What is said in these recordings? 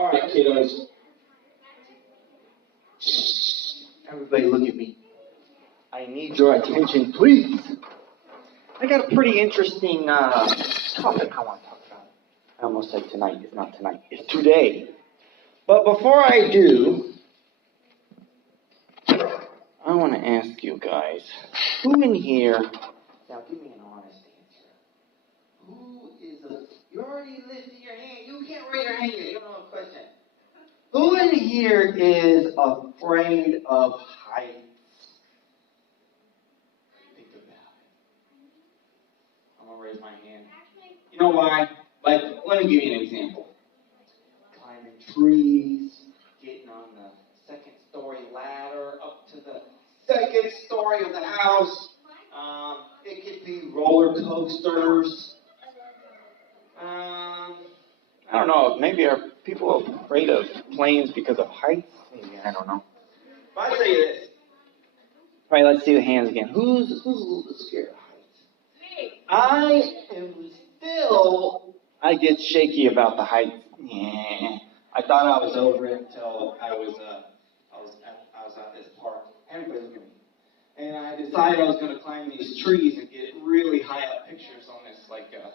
All right, kiddos. Shh. Everybody look at me. I need your attention, please. I got a pretty interesting topic I want to talk about. I almost said tonight. It's not tonight. It's today. But before I do, I want to ask you guys, who in here, now give me an honest answer. Who is you already lifted your hand. You can't raise your hand. You don't know a question. Who in here is afraid of heights? Think about it. I'm going to raise my hand. You know why? Like, let me give you an example. Climbing trees, getting on the second-story ladder up to the second story of the house. It could be roller coasters. I don't know. Maybe are people afraid of planes because of heights? Maybe, I don't know. But I'd say this. All right, let's see the hands again. Who's a little bit scared of heights? I get shaky about the heights. Yeah. I thought I was over it until I was at this park. Everybody look at me. And I decided I was going to climb these trees and get really high up pictures on this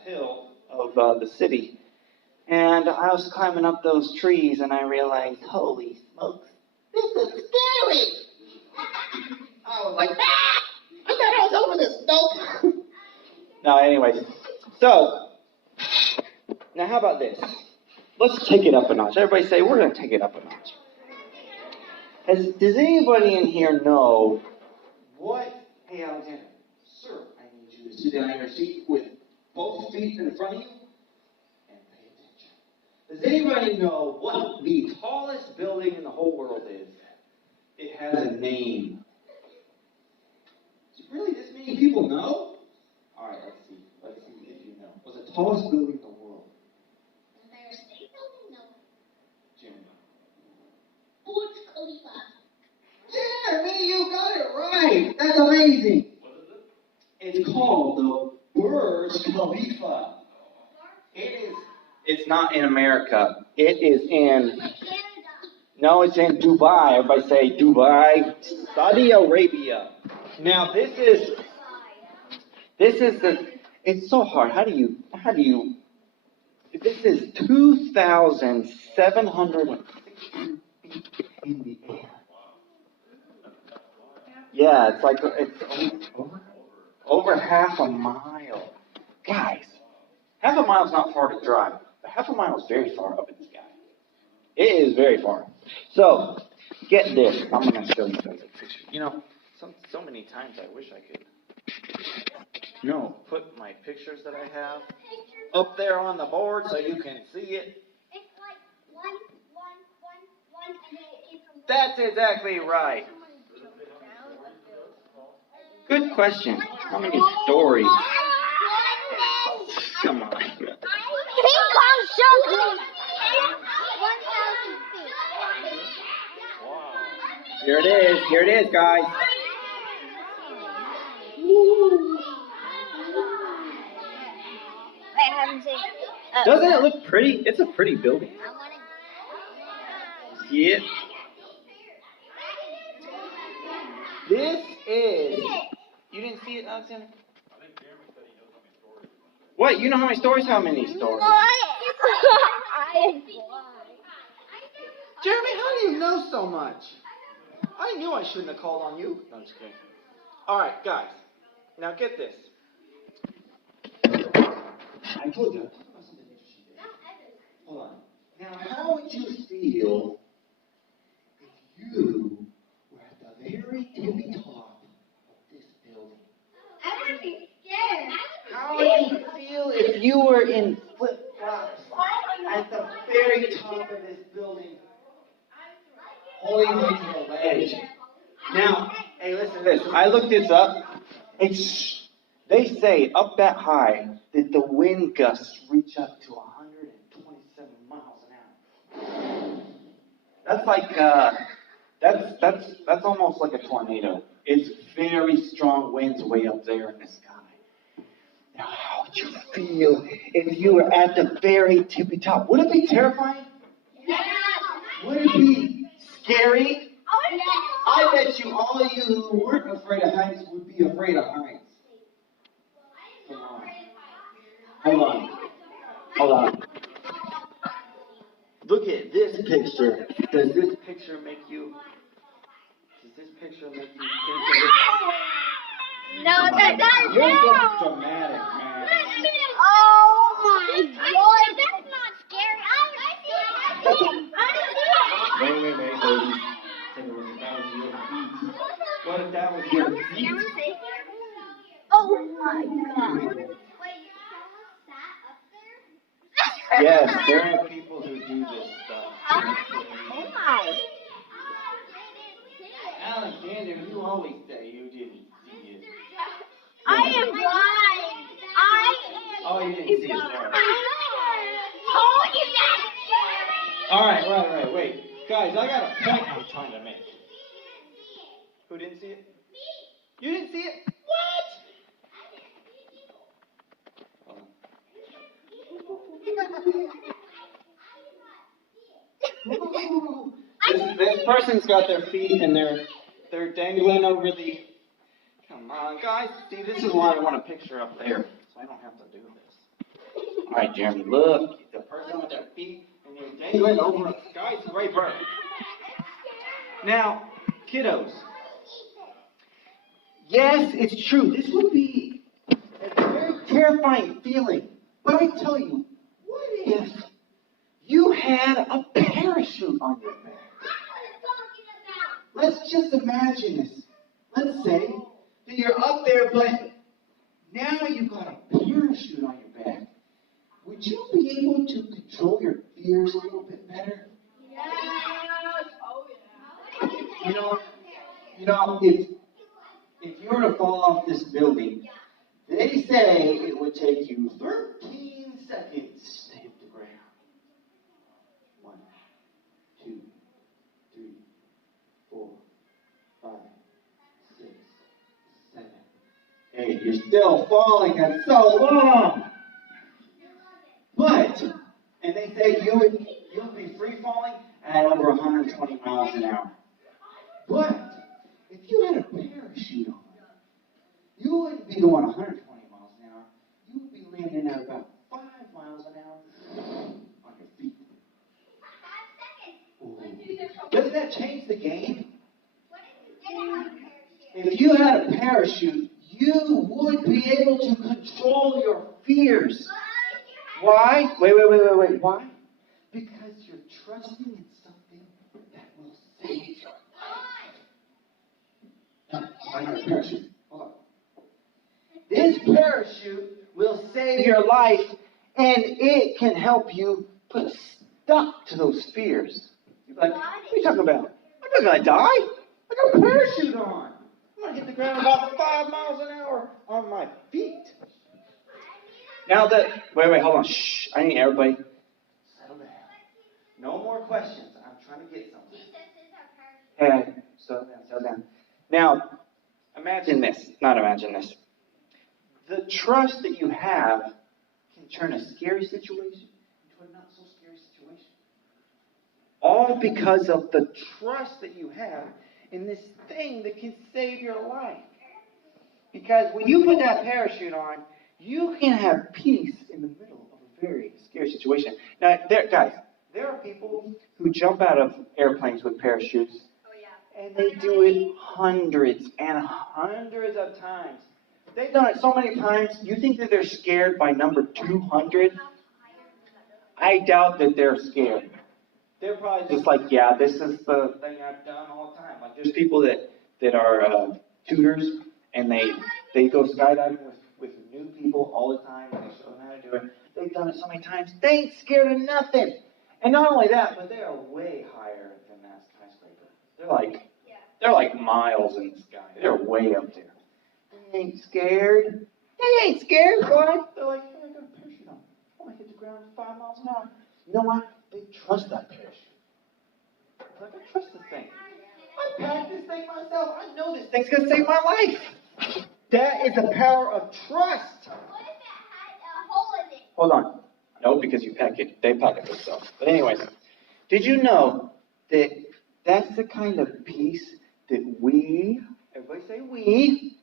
hill of the city. And I was climbing up those trees and I realized, holy smokes, this is scary. I was like, I thought I was over this. Nope. No, anyways. So, now how about this? Let's take it up a notch. Everybody say, we're going to take it up a notch. Does anybody in here know what? Hey, Alexander, sir, I need you to sit down in your seat with both feet in front of you and pay attention. Does anybody know what the tallest building in the whole world is? It has a name. Really, this many people know? All right, let's see. Let's see if you know. What's the tallest building in the world? The Empire State Building? No. Jim. Burj Khalifa. Jeremy, you got it right. That's amazing. What is it? It's called the Burj Khalifa. It's not in America. It is in... No, it's in Dubai. Everybody say Dubai. Saudi Arabia. Now, this is it's so hard. How do you, this is 2,760 feet in the air. Yeah, it's over half a mile. Guys, half a mile is not far to drive, but half a mile is very far up in the sky. It is very far. So, get this. I'm going to show you guys a picture. You know, so many times I wish I could, put my pictures that I have up there on the board so you can see it. It's like one, and then it keeps from... That's exactly right. Good question. How many stories? Come on. King Kong Circle! 1,000 feet. Here it is, guys. Wait, I haven't seen... Doesn't it look pretty? It's a pretty building. See it? This is... You didn't see it, Alexander? I think Jeremy said he knows how many stories. What? You know how many stories? How many stories? Jeremy, how do you know so much? I knew I shouldn't have called on you. No, I'm just kidding. All right, guys. Now get this. I told you. Hold on. Now, how would you feel if you were at the very tippy top of this building? I would be scared. How would you feel if you were in flip-flops at the very top of this building, holding onto the ledge? Now, hey, listen to this. I looked this up. They say up that high that the wind gusts reach up to 127 miles an hour. That's like that's almost like a tornado. It's very strong winds way up there in the sky. Now, how would you feel if you were at the very tippy top? Would it be terrifying? Yeah. Would it be scary? Oh, yeah. I bet you all of you who weren't afraid of heights would be afraid of heights. Come on. Hold on. Hold on. Look at this picture. Does this picture make you think of it? No, that doesn't. You're just dramatic, man. Oh my God, that's not scary. I see it. Wait, baby. Take a look at that was your feet. What if that was your feet? Oh my God. Wait, someone sat up there? Yes, there are people who do this stuff. Oh my. Alexander, you always say you didn't see it. I am blind. Oh, you didn't see it, sorry. Told you that's scary. All right, wait. Guys, I got a point I'm trying to make. Who didn't see it? You didn't see it? What? This person's got their feet and they're dangling over the. Come on, guys. See, this is why I want a picture up there, so I don't have to do this. All right, Jeremy, look. The person with their feet and they're dangling over a skyscraper. Now, kiddos. Yes, it's true. This would be a very terrifying feeling. But I tell you, what if you had a parachute on your back? Let's just imagine this. Let's say that you're up there, but now you've got a parachute on your back. Would you be able to control your fears a little bit better? Yes. Oh yeah. You know, if you were to fall off this building, they say it would take you 13 seconds to hit the ground. 1, 2, 3, 4, 5, 6, 7, 8. You're still falling. That's so long. But, and they say you would be free falling at over 120 miles an hour. But if you had a parachute on, you wouldn't be going 120 miles an hour. You would be landing at about 5 miles an hour on your feet. Ooh. Doesn't that change the game? If you had a parachute, you would be able to control your fears. Why? Wait. Why? Because you're trusting in something that will save your life. I got a parachute. Hold on. This parachute will save your life, and it can help you put a stop to those fears. You're like, what are you talking about? I'm not going to die. I got a parachute on. I'm going to hit the ground about 5 miles an hour on my feet. Now wait, hold on. Shh. I need everybody settle down. No more questions. I'm trying to get something. Hey, settle down. Now, imagine this. Not imagine this. The trust that you have can turn a scary situation into a not so scary situation. All because of the trust that you have in this thing that can save your life. Because when you put that parachute on, you can have peace in the middle of a very scary situation. Now, there are people who jump out of airplanes with parachutes, and they do it hundreds and hundreds of times. They've done it so many times, you think that they're scared by number 200? I doubt that they're scared. They're probably just like, yeah, this is the thing I've done all the time. Like, there's people that are tutors, and they go skydiving with new people all the time, and they show them how to do it. They've done it so many times, they ain't scared of nothing. And not only that, but they are way higher than that skyscraper. They're like miles in the sky. They're way up there. They ain't scared. They ain't scared, boy. They're like, hey, I got a parachute on. I'm gonna hit the ground at 5 miles an hour. You know what? They trust that parachute. They're like, I trust this thing. I packed this thing myself. I know this thing's gonna save my life. That is the power of trust. What if it had a hole in it? Hold on. No, because they pack it themselves. But anyways, did you know that's the kind of peace that everybody say we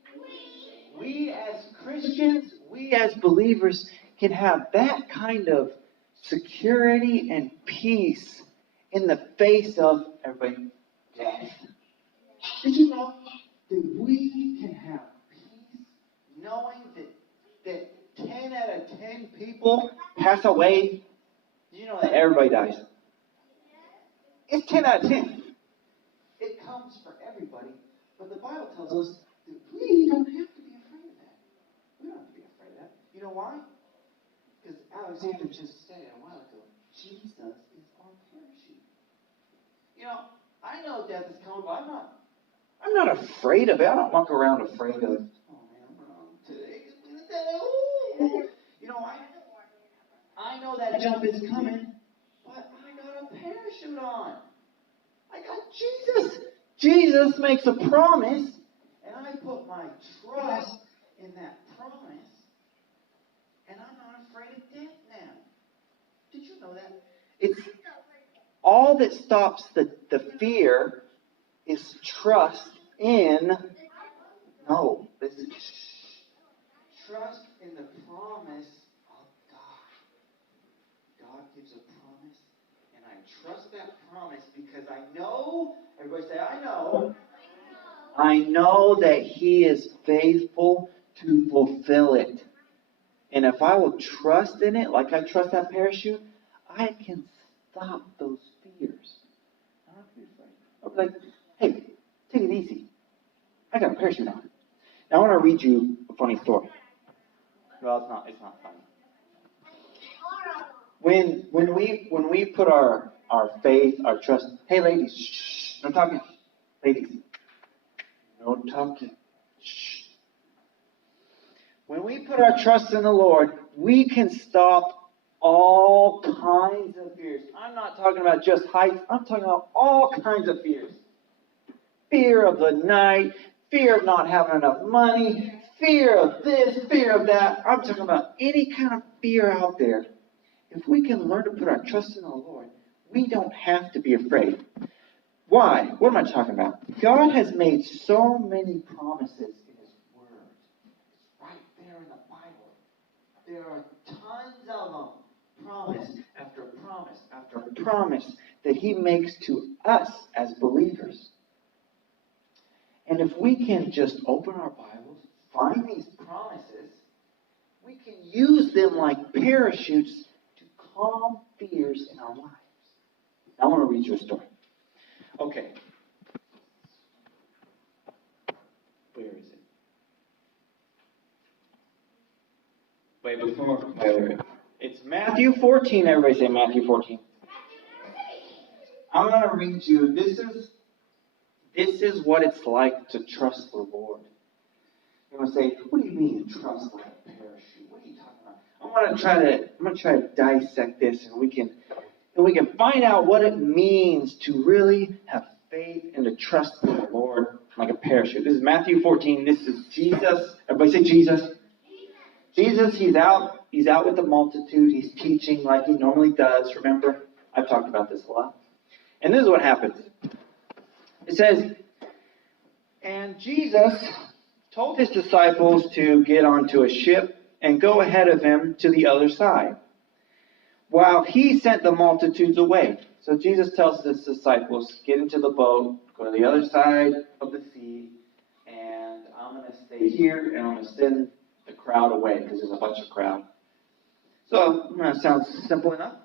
as Christians, we as believers can have that kind of security and peace in the face of, everybody, death. Did you know that we can have peace knowing that 10 out of 10 people pass away? Did you know that everybody dies? It's 10 out of 10. It comes for everybody. But the Bible tells us that we don't have to be afraid of that. We don't have to be afraid of that. You know why? Because Alexander just said a while ago, Jesus is our parachute. You know, I know death is coming, but I'm not afraid of it. I don't walk around afraid of, oh man, today is the day. You know, I know that jump is coming, but I got a parachute on. I got Jesus. Jesus makes a promise, and I put my trust in that promise, and I'm not afraid of death now. Did you know that? It's all that stops the fear is trust in, trust in the promise of God. God gives a promise, and I trust that promise because I know, everybody say, I know that He is faithful to fulfill it. And if I will trust in it, like I trust that parachute, I can stop those fears. I don't have to be afraid. I'll be like, hey, take it easy. I got a parachute on. Now I want to read you a funny story. Well, it's not funny. When we put our faith, our trust, hey ladies, shh, no talking. Ladies, no talking. Shh. When we put our trust in the Lord, we can stop all kinds of fears. I'm not talking about just heights. I'm talking about all kinds of fears. Fear of the night, fear of not having enough money, fear of this, fear of that. I'm talking about any kind of fear out there. If we can learn to put our trust in the Lord, we don't have to be afraid. Why? What am I talking about? God has made so many promises in His Word. It's right there in the Bible. There are tons of them. Promise after promise after promise that He makes to us as believers. And if we can just open our Bibles, find these promises, we can use them like parachutes to calm fears in our lives. Now, I want to read you a story. Okay. Where is it? Wait. It's Matthew 14. Everybody say Matthew 14. I'm going to read you. This is what it's like to trust the Lord. You're going to say, what do you mean trust like a parachute? What are you talking about? I'm going to try to dissect this, and we can find out what it means to really have faith and to trust in the Lord like a parachute. This is Matthew 14. This is Jesus. Everybody say Jesus. Jesus, he's out with the multitude. He's teaching like he normally does. Remember, I've talked about this a lot. And this is what happens. It says, and Jesus told his disciples to get onto a ship and go ahead of him to the other side, while he sent the multitudes away. So Jesus tells his disciples, get into the boat, go to the other side of the sea, and I'm going to stay here, and I'm going to send the crowd away, because there's a bunch of crowd. So, that sounds simple enough.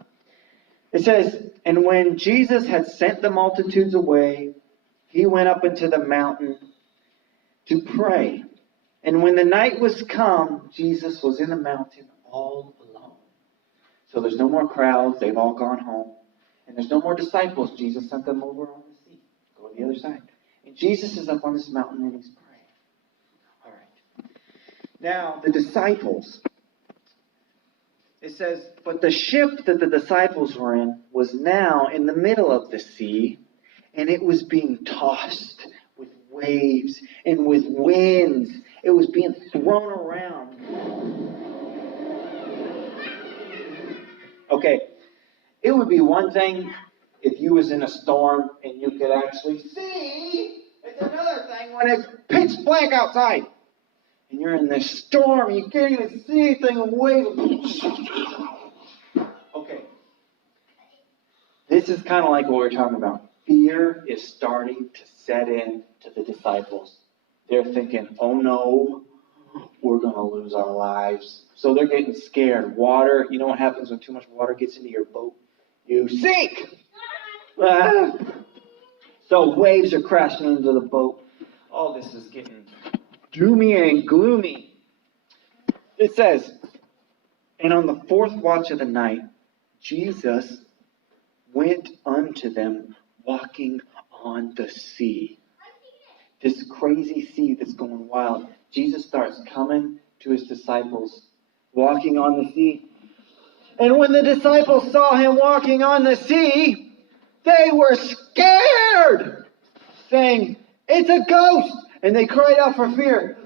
It says, and when Jesus had sent the multitudes away, he went up into the mountain to pray. And when the night was come, Jesus was in the mountain all alone. So there's no more crowds. They've all gone home. And there's no more disciples. Jesus sent them over on the sea. Go to the other side. And Jesus is up on this mountain and he's praying. All right. Now, the disciples. It says, but the ship that the disciples were in was now in the middle of the sea, and it was being tossed with waves and with winds. It was being thrown around. Okay, it would be one thing if you was in a storm and you could actually see. It's another thing when it's pitch black outside. And you're in this storm, you can't even see anything away. Okay. This is kind of like what we're talking about. Fear is starting to set in to the disciples. They're thinking, oh no, we're going to lose our lives. So they're getting scared. Water, you know what happens when too much water gets into your boat? You sink! Ah. So waves are crashing into the boat. All this is getting doomy and gloomy. It says, and on the fourth watch of the night, Jesus went unto them walking on the sea. This crazy sea that's going wild. Jesus starts coming to his disciples, walking on the sea. And when the disciples saw him walking on the sea, they were scared, saying, it's a ghost! And they cried out for fear.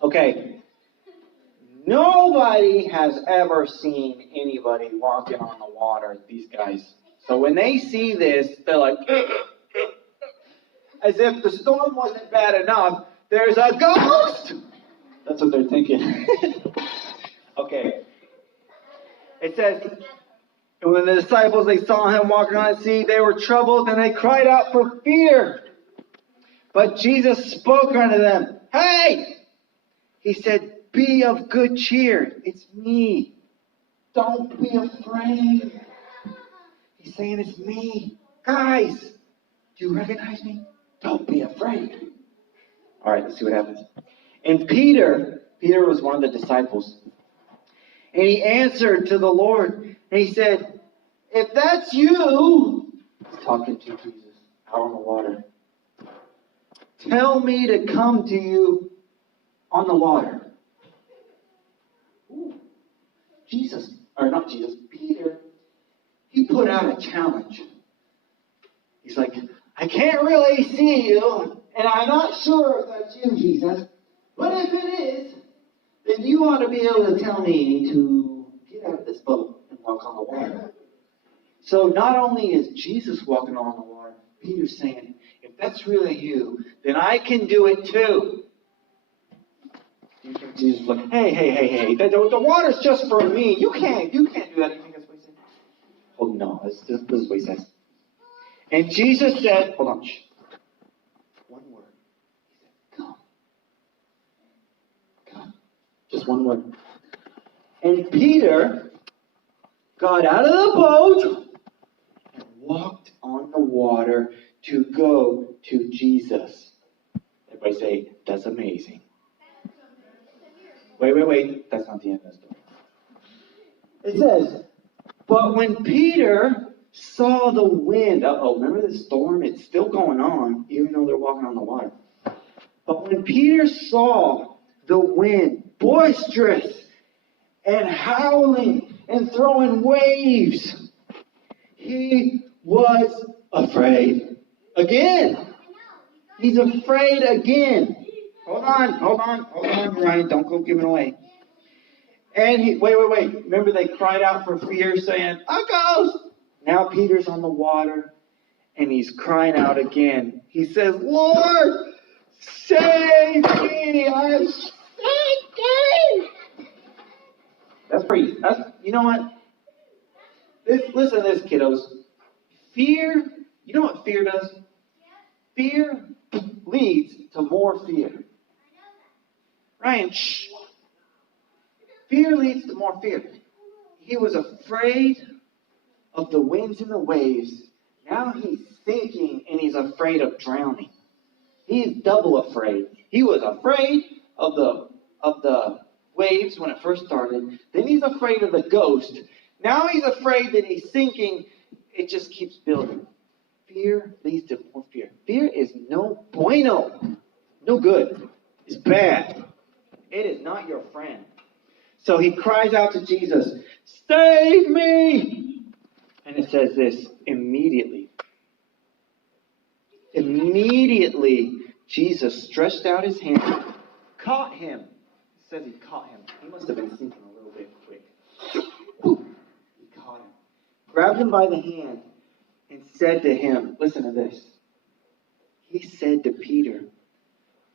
Okay. Nobody has ever seen anybody walking on the water, these guys. So when they see this, they're like, as if the storm wasn't bad enough, there's a ghost! That's what they're thinking. Okay. It says, and when the disciples, they saw him walking on the sea, they were troubled and they cried out for fear. But Jesus spoke unto them. Hey! He said, be of good cheer. It's me. Don't be afraid. He's saying it's me. Guys, do you recognize me? Don't be afraid. All right, let's see what happens. And Peter was one of the disciples. And he answered to the Lord. And he said, if that's you, he's talking to Jesus out on the water, tell me to come to you on the water. Ooh. Peter, he put out a challenge. He's like, I can't really see you, and I'm not sure if that's you, Jesus. But if it is, then you ought to be able to tell me to get out of this boat and walk on the water. So not only is Jesus walking on the water, Peter's saying, if that's really you, then I can do it too. You think Jesus is like, hey, the water's just for me. You can't do that. You think that's what he said? Oh no, this is what he says. And Jesus said, hold on, one word. He said, come. Just one word. And Peter got out of the boat and walked on the water to go to Jesus. Everybody say, that's amazing. Wait. That's not the end of the story. It says, but when Peter saw the wind, remember the storm? It's still going on, even though they're walking on the water. But when Peter saw the wind, boisterous and howling and throwing waves, he was afraid again. He's afraid again. Hold on, Ryan, don't go giving away. And wait. Remember they cried out for fear, saying, a ghost! Now Peter's on the water, and he's crying out again. He says, Lord, save me! I'm sinking! You know what? Listen to this, kiddos. Fear, you know what fear does? Fear leads to more fear. Ryan, shh. Fear leads to more fear. He was afraid of the winds and the waves. Now he's sinking and he's afraid of drowning. He's double afraid. He was afraid of the waves when it first started. Then he's afraid of the ghost. Now he's afraid that he's sinking. It just keeps building. Fear leads to more fear. Fear is no bueno. No good. It's bad. It is not your friend. So he cries out to Jesus, save me! And it says this, immediately, Jesus stretched out his hand, caught him. It says he caught him. He must have been sinking a little bit quick. He caught him. grabbed him by the hand and said to him, listen to this. He said to Peter,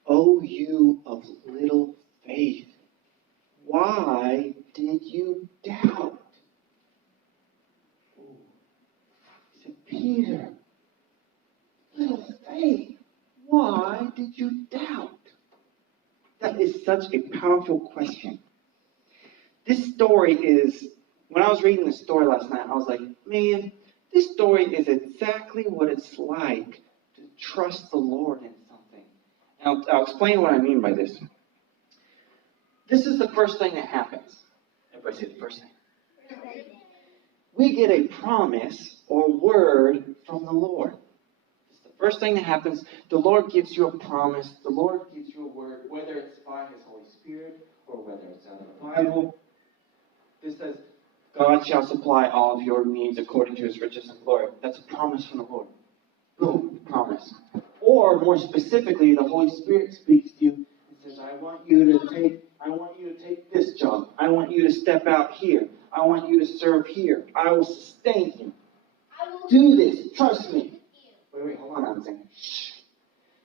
"O you of little faith, why did you doubt?" He said, "Peter, little faith, why did you doubt?" That is such a powerful question. This story is, when I was reading the story last night, I was like, man, this story is exactly what it's like to trust the Lord in something. And I'll explain what I mean by this. This is the first thing that happens. Everybody say the first thing. We get a promise or word from the Lord. It's the first thing that happens. The Lord gives you a promise. The Lord gives you a word, whether it's by His Holy Spirit or whether it's out of the Bible. This says, God shall supply all of your needs according to His riches and glory. That's a promise from the Lord. Boom, promise. Or more specifically, the Holy Spirit speaks to you and says, I want you to take this job. I want you to step out here. I want you to serve here. I will sustain you. Do this. Trust me. Wait, hold on. I'm saying, shh.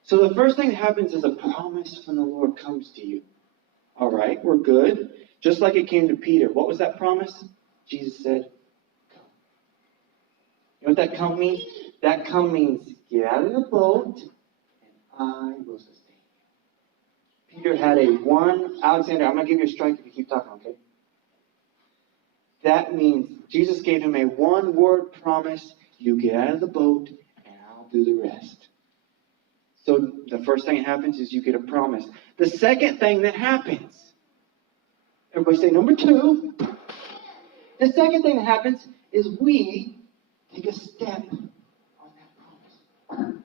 So the first thing that happens is a promise from the Lord comes to you. All right, we're good. Just like it came to Peter. What was that promise? Jesus said, come. You know what that come means? That come means get out of the boat and I will sustain you. Peter had Alexander, I'm going to give you a strike if you keep talking, okay? That means Jesus gave him a one-word promise. You get out of the boat and I'll do the rest. So the first thing that happens is you get a promise. The second thing that happens, everybody say number 2. The second thing that happens is we take a step on that promise.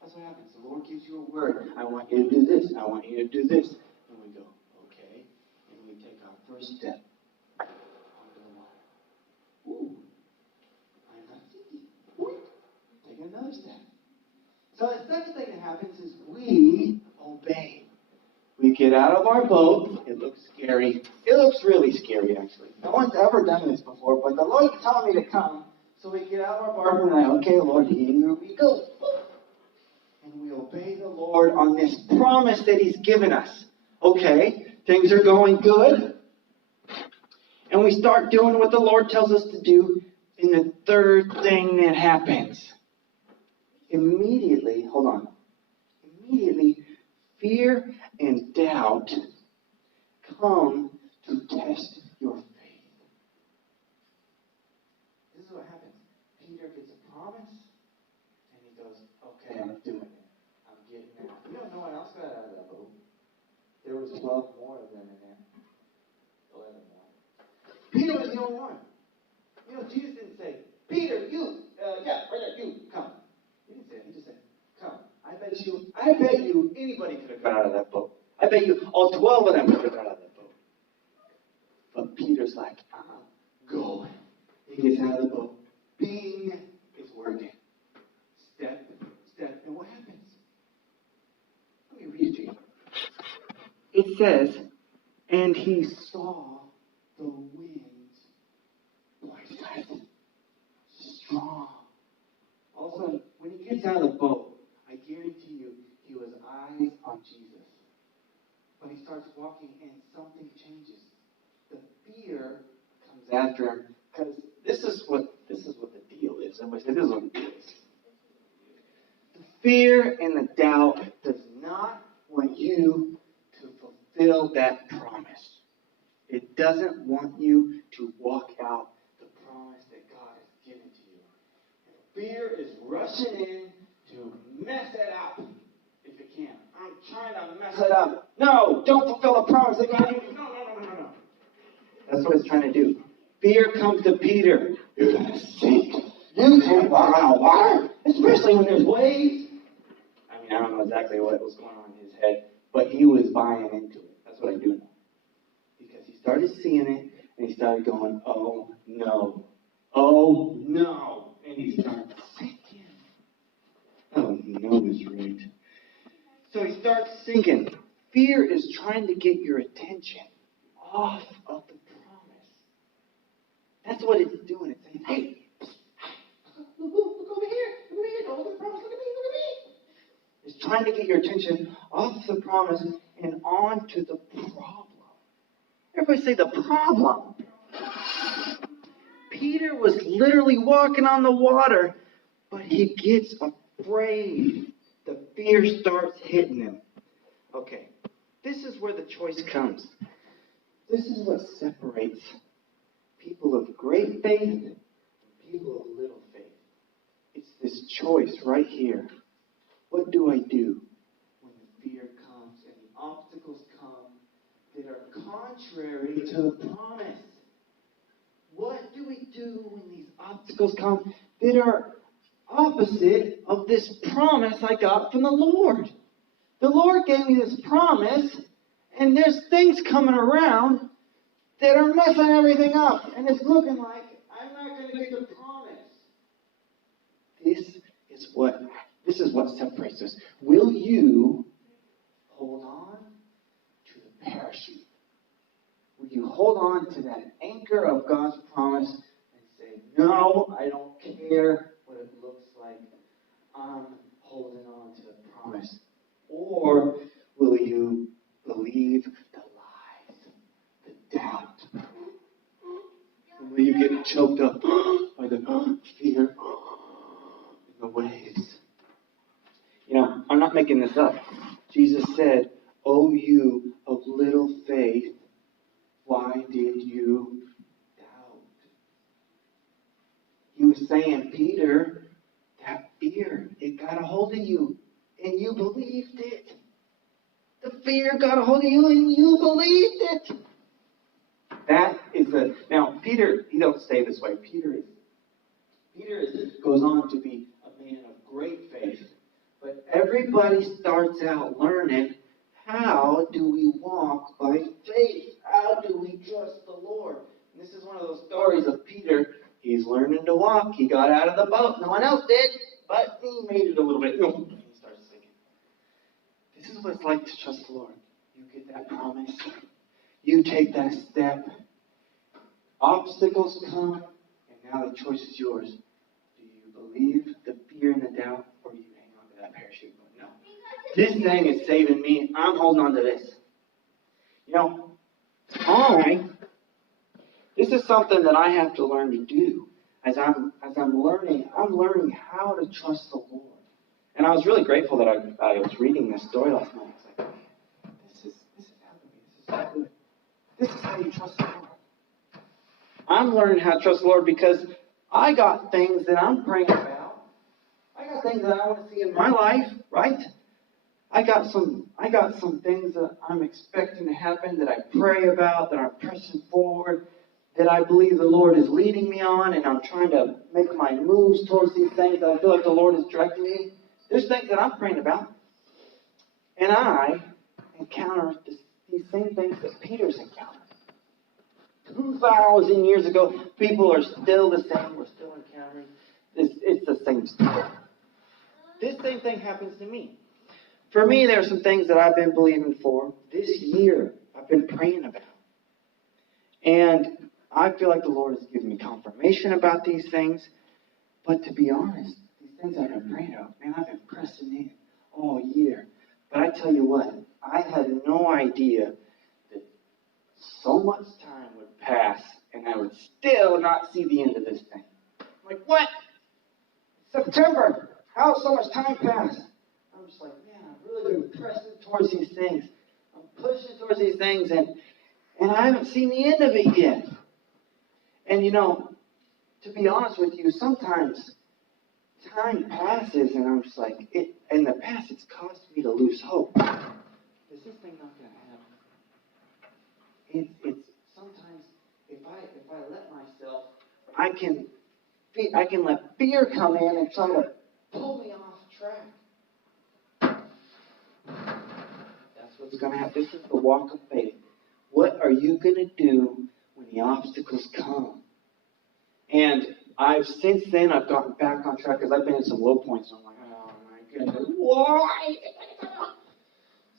That's what happens. The Lord gives you a word. I want you to do this. I want you to do this. And we go, okay. And we take our first step onto the water. Ooh, I'm not sinking. Take another step. So the second thing that happens is we obey. We get out of our boat. It looks scary. It looks really scary, actually. No one's ever done this before, but the Lord told me to come. So we get out of our boat and we're like, okay, Lord, here we go. And we obey the Lord on this promise that He's given us. Okay, things are going good. And we start doing what the Lord tells us to do. And the third thing that happens, immediately, fear and doubt come to test your faith. This is what happens. Peter gets a promise, and he goes, okay, I'm doing it. I'm getting out. You don't know what else got out of that boat. There was 12 more of them in there. 11 more. Peter was the only one. You know, Jesus didn't say, Peter, you, right there, you, come. He didn't say it. He just said, come. I bet you anybody could have got out of that boat. I bet you all 12 of them could have got out of that boat. But Peter's like, go. He gets out of the boat. Bing, it's working. Step. And what happens? Let me read it to you. It says, and he saw the winds boisterous, strong. All of a sudden, when he gets out of the boat, I guarantee you, he was eyes on Jesus. But he starts walking and something changes. The fear comes after him because this is what the deal is. Everybody say, this is what the deal is. The fear and the doubt does not want you to fulfill that promise. It doesn't want you to walk out the promise that God has given to you. And fear is rushing in to mess it up if it can. I'm trying to mess it up. No, don't fulfill a promise that God gave you. No. That's what it's trying to do. Fear comes to Peter. You're going to sink. You can't walk on water, especially when there's waves. I don't know exactly what was going on in his head, but he was buying into it. That's what I do know. Because he started seeing it, and he started going, oh, no. And he started sinking. Oh, no is right. So he starts sinking. Fear is trying to get your attention off of the promise. That's what it's doing. It's saying, hey, your attention off the promise and on to the problem. Everybody say the problem. Peter was literally walking on the water, but he gets afraid. The fear starts hitting him. Okay, this is where the choice comes. This is what separates people of great faith and people of little faith. It's this choice right here. What do I do when the fear comes and the obstacles come that are contrary to the promise? What do we do when these obstacles come that are opposite of this promise I got from the Lord? The Lord gave me this promise, and there's things coming around that are messing everything up, and it's looking like I'm not going to get the promise. This is what separates us. Will you hold on to the parachute? Will you hold on to that anchor of God's promise and say, no, I don't care what it looks like. I'm holding on to the promise. Or will you believe the lies, the doubt? And will you get choked up by the fear and the waves? You know, I'm not making this up. Jesus said, "O you of little faith, why did you doubt?" He was saying, Peter, that fear, it got a hold of you, and you believed it. The fear got a hold of you, and you believed it. Now, Peter, he don't say this way. Peter goes on to be a man of great faith. But everybody starts out learning, how do we walk by faith? How do we trust the Lord? And this is one of those stories of Peter. He's learning to walk. He got out of the boat. No one else did, but he made it a little bit. No. He starts sinking. This is what it's like to trust the Lord. You get that promise. You take that step. Obstacles come, and now the choice is yours. Do you believe the fear and the doubt, or do you hang on to that parachute? No. This thing is saving me. I'm holding on to this. You know, this is something that I have to learn to do. As I'm learning how to trust the Lord. And I was really grateful that I was reading this story last night. It's like, this is helping me. This is so good. This is how you trust the Lord. I'm learning how to trust the Lord because I got things that I'm praying about. I got things that I want to see in my life, right? I got some things that I'm expecting to happen, that I pray about, that I'm pressing forward, that I believe the Lord is leading me on, and I'm trying to make my moves towards these things that I feel like the Lord is directing me. There's things that I'm praying about. And I encounter these same things that Peter's encountered. 2,000 years ago, people are still the same. We're still encountering this. It's the same story. This same thing happens to me. For me, there are some things that I've been believing for this year. I've been praying about. And I feel like the Lord has given me confirmation about these things. But to be honest, these things I've been praying about, man, I've been pressing in all year. But I tell you what, I had no idea that so much time would pass and I would still not see the end of this thing. I'm like, what? September. How so much time passed? I'm just like, man, I've really been pressing towards these things. I'm pushing towards these things, and I haven't seen the end of it yet. And you know, to be honest with you, sometimes time passes and I'm just like, in the past it's caused me to lose hope. Is this thing not going to happen? It's sometimes if I let myself, I can let fear come in and try to pull me off track. That's what's going to happen. This is the walk of faith. What are you going to do when the obstacles come? And since then I've gotten back on track because I've been in some low points. And I'm like, oh my goodness, why?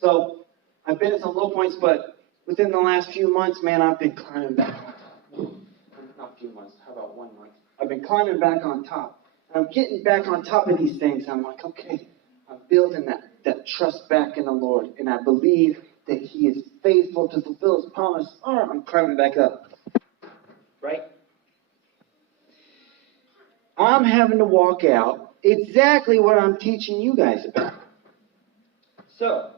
So I've been in some low points, but within the last few months, man, I've been climbing back on top. Not a few months. How about 1 month? I've been climbing back on top. And I'm getting back on top of these things. I'm like, okay, I'm building that that trusts back in the Lord, and I believe that He is faithful to fulfill His promise. I'm climbing back up. Right? I'm having to walk out exactly what I'm teaching you guys about. So,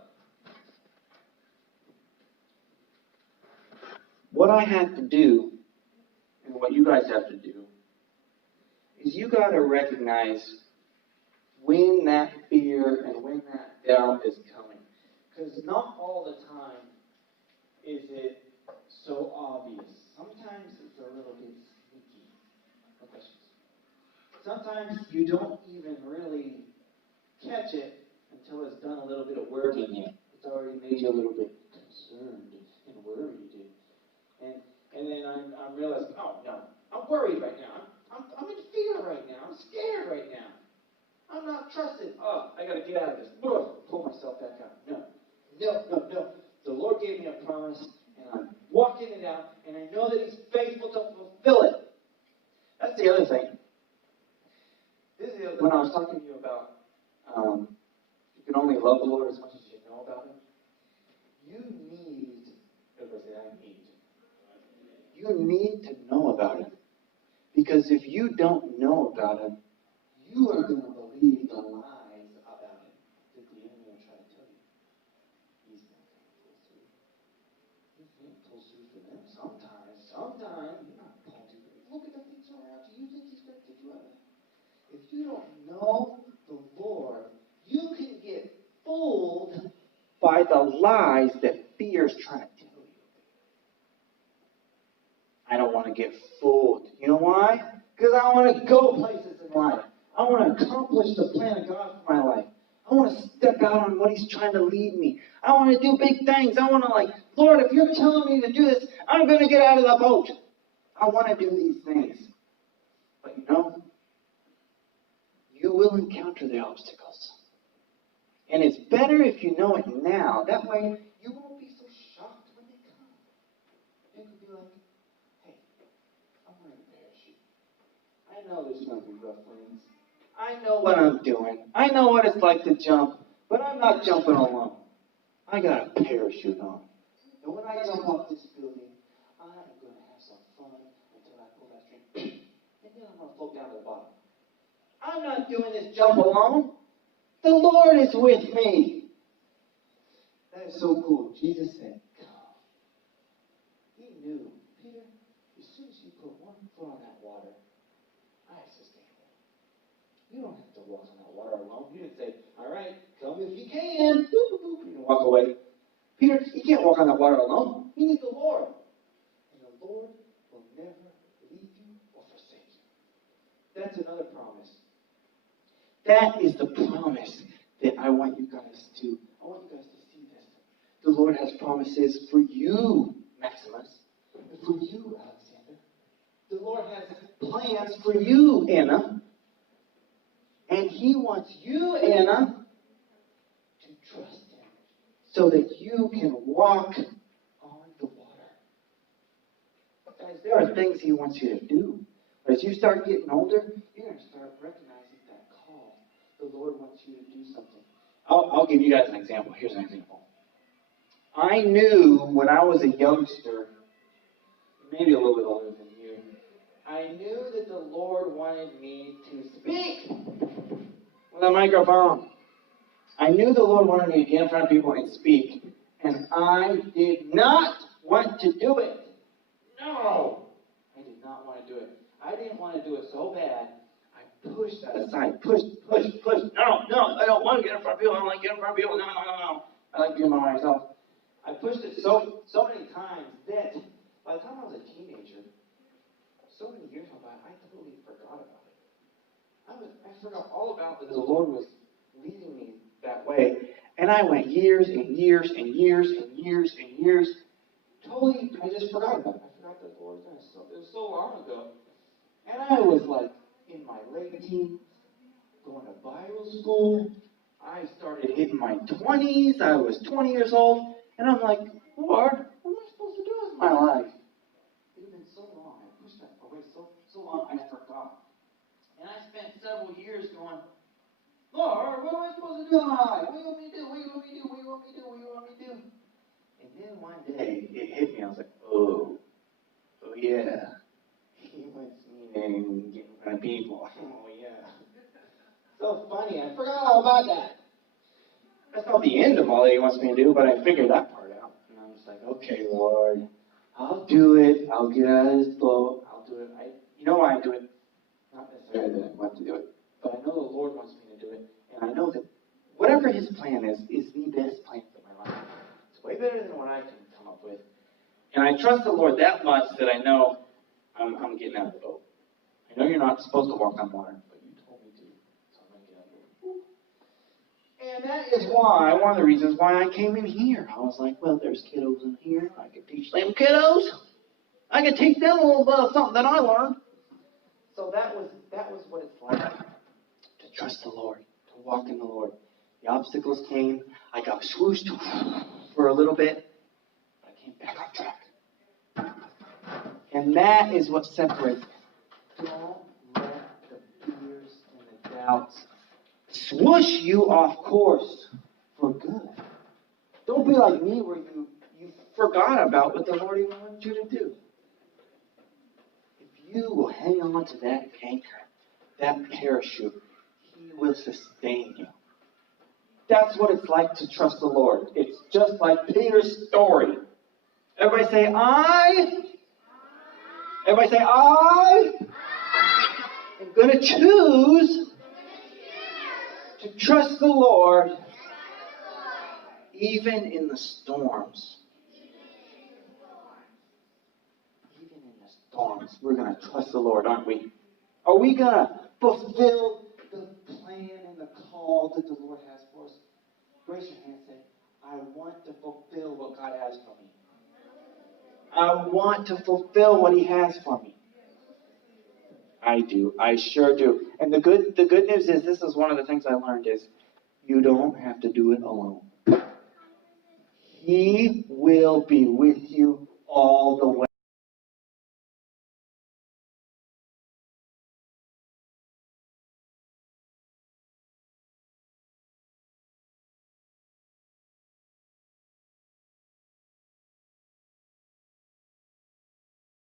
what I have to do, and what you guys have to do, is you got to recognize when that fear and when that doubt is coming. Because not all the time is it so obvious. Sometimes it's a little bit sneaky. No questions. Sometimes you don't even really catch it until it's done a little bit of work in you. It's already made you a little bit concerned and worried. And then I'm realizing, oh no, I'm worried right now. I'm in fear right now. I'm scared right now. I'm not trusting. Oh, I got to get out of this. Pull myself back out. No. The Lord gave me a promise, and I'm walking it out, and I know that He's faithful to fulfill it. That's the other thing. When I was talking to you about you can only love the Lord as much as you know about Him, you need to know about Him. Because if you don't know about Him, you are going to believe the lies about Him that the enemy will try to tell you. He's not going to pull through. He can't pull through for them sometimes. Sometimes you're not pulling through. Look at the things around you. You think He's going to get you out of it? If you don't know the Lord, you can get fooled by the lies that fear is trying to tell you. I don't want to get fooled. You know why? Because I want to go places in life. I want to accomplish the plan of God for my life. I want to step out on what He's trying to lead me. I want to do big things. I want to Lord, if you're telling me to do this, I'm going to get out of the boat. I want to do these things. But you will encounter the obstacles. And it's better if you know it now. That way, you won't be so shocked when they come. You can be like, hey, I'm wearing a parachute. I know there's going to be rough winds. I know what I'm doing. I know what it's like to jump, but I'm not jumping alone. I got a parachute on. And when I jump off this building, I am going to have some fun until I pull that string. And then I'm going to float down to the bottom. I'm not doing this jump alone. The Lord is with me. That is so cool. Jesus said, come. He knew, Peter, as soon as you put one foot on that water, I sustain it. You don't have to walk on that water alone. You didn't say, all right, come if you can. You can walk away. Peter, you can't walk on that water alone. You need the Lord. And the Lord will never leave you or forsake you. That's another promise. That is the promise that I want you guys to see this. The Lord has promises for you, Maximus, and for you, Alexander. The Lord has plans for you, Anna. And He wants you, Anna, to trust Him so that you can walk on the water. Guys, there are things He wants you to do. As you start getting older, you're going to start recognizing that call. The Lord wants you to do something. I'll give you guys an example. Here's an example. I knew when I was a youngster, maybe a little bit older than you, I knew that the Lord wanted me to speak with a microphone. I knew the Lord wanted me to get in front of people and speak, and I did not want to do it. No, I did not want to do it. I didn't want to do it so bad. I pushed that aside. Push. No, I don't want to get in front of people. I don't like getting in front of people. No. I like being by myself. I pushed it so many times that by the time I was a teenager, so many years went by, I totally forgot about it. I forgot all about that the Lord was leading me that way. And I went years and years. Totally, I just forgot about it. I forgot that the Lord was doing it. It was so long ago. And I was in my late teens, going to Bible school. I started hitting my 20s. I was 20 years old. And I'm like, Lord, what am I supposed to do with my life? It had been so long. I pushed that away so long I forgot. And I spent several years going, Lord, what am I supposed to do tonight? What do you want me to do? What do you want me to do? What do you want me to do? What do you want me to do? And then one day, it hit me. I was like, oh yeah. He wants me to get in front of people. Oh yeah. So funny, I forgot all about that. That's not the end of all that he wants me to do, but I figured that part out. And I'm just like, okay, Lord, I'll do it. I'll get out of this boat. I'll do it. You know why I do it? Not necessarily that I want to do it, but I know the Lord wants me to do it. And I know that whatever his plan is the best plan for my life. It's way better than what I can come up with. And I trust the Lord that much that I know I'm getting out of the boat. I know you're not supposed to walk on water, but you told me to, so I'm going to get out of the boat. And that is why, one of the reasons why I came in here. I was like, well, there's kiddos in here. I could teach them kiddos. I could teach them a little bit of something that I learned. So that was what it's like to trust the Lord, to walk in the Lord. The obstacles came. I got swooshed for a little bit. But I came back on track. And that is what separates. Don't let the fears and the doubts swoosh you off course for good. Don't be like me where you forgot about what the Lord even wanted you to do. If you will hang on to that anchor, that parachute, He will sustain you. That's what it's like to trust the Lord. It's just like Peter's story. Everybody say, I. Everybody say, I am going to choose to trust the Lord even in the storms. Even in the storms, we're going to trust the Lord, aren't we? Are we going to fulfill the plan and the call that the Lord has for us? Raise your hand and say, I want to fulfill what God has for me. I want to fulfill what He has for me. I do. I sure do. And the good news is, this is one of the things I learned is, you don't have to do it alone. He will be with you all the way.